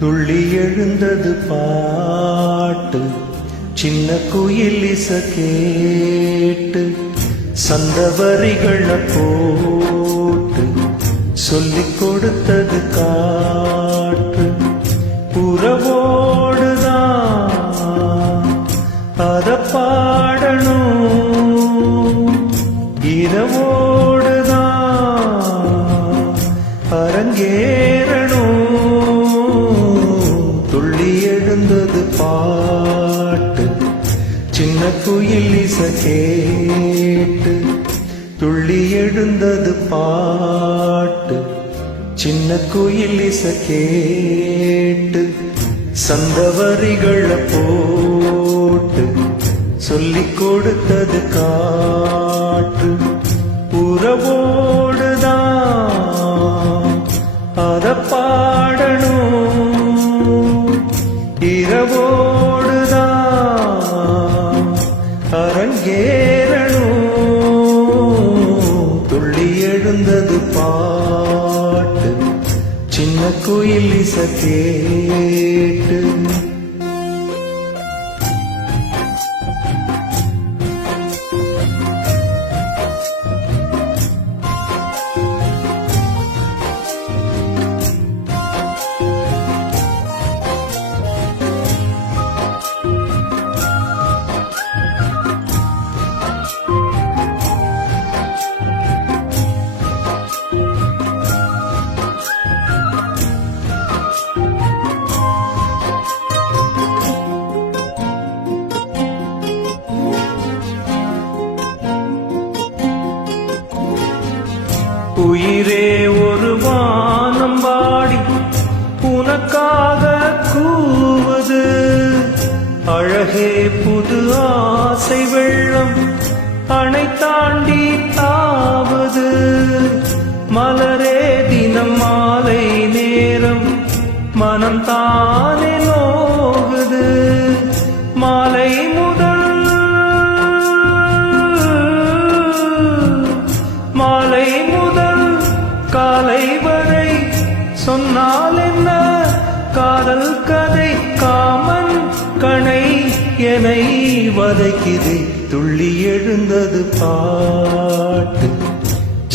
துள்ளி எழுந்தது பாட்டு, சின்ன குயில் இச கேட்டு, சந்தவரிகள போட்டு சொல்லிக் கொடுத்தது காற்று. உறவோடுதான் அத பாடணும், இரவோடுதான் அரங்கேறணும். துள்ளி எழுந்தது பாட்டு, சின்ன குயில் இச கேட்டு. துள்ளி எழுந்தது பாட்டு, சின்ன குயில் இச கேட்டு, சந்தவரிகள போட்டு சொல்லிக் கொடுத்தது காற்று. உறவோடுதான் அத பாடணும், இரவோடுதான் அரங்கேறணும். துள்ளி எழுந்தது பாட்டு, சின்ன குயில் இச கேட்டு. உயிரே ஒரு வானம் வாடி உனக்காக கூவது, அழகே புது ஆசை வெள்ளம் அணை தாண்டி தாவது. மலரே தினம் மாலை நேரம் மனம் தானே நோகுது. மாலை முதல் மாலை முதல் காலை வரை சொன்னால் என்ன காதல் கதை. காமன் கணை என்னை வதைக்குது. துள்ளி எழுந்தது பாட்டு,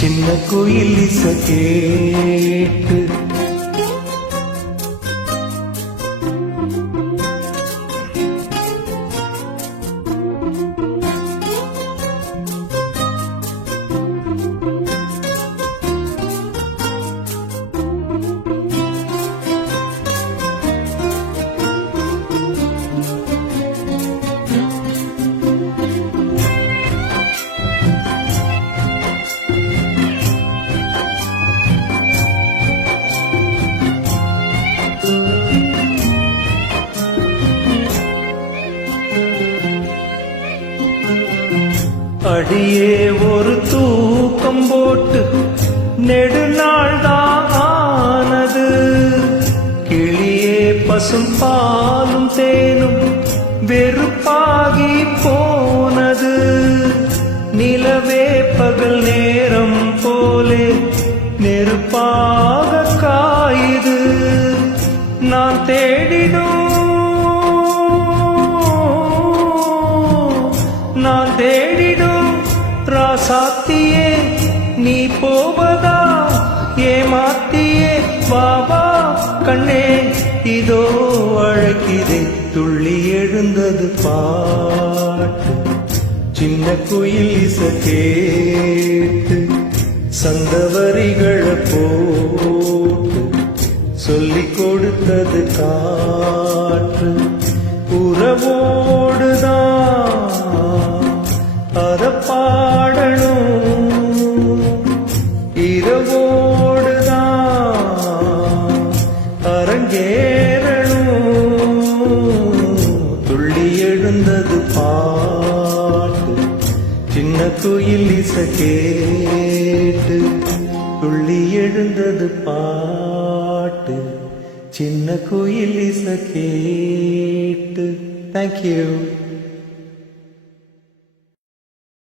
சின்ன குயில் இச கேட்டு. அடியே ஒரு தூக்கம் போட்டு நெடுநாள் தான் ஆனது. கிளியே பசும் பாலும் தேனும் வெறுப்பாகி போனது. நிலவே பகல் நேரம் போலே நெருப்பாக காயுது. நான் தேடிடும் நான் தேடிடும் ராசாத்தியே நீ போவதா ஏமாத்தியே. பாபா கண்ணே இதோ அழைக்கிறே. துள்ளி எழுந்தது பாட்டு, சின்ன குயில் இச கேட்டு, சந்தவரிகள போட்டு சொல்லிக் கொடுத்தது காற்று. உறவோடுதான் அத பாடணும், இரவோடுதான் அரங்கேறணும். துள்ளி எழுந்தது பாட்டு, சின்ன குயில் இச கேட்டு. துள்ளி எழுந்தது பாட்டு, சின்ன குயில் இச கேட்டு. Thank you.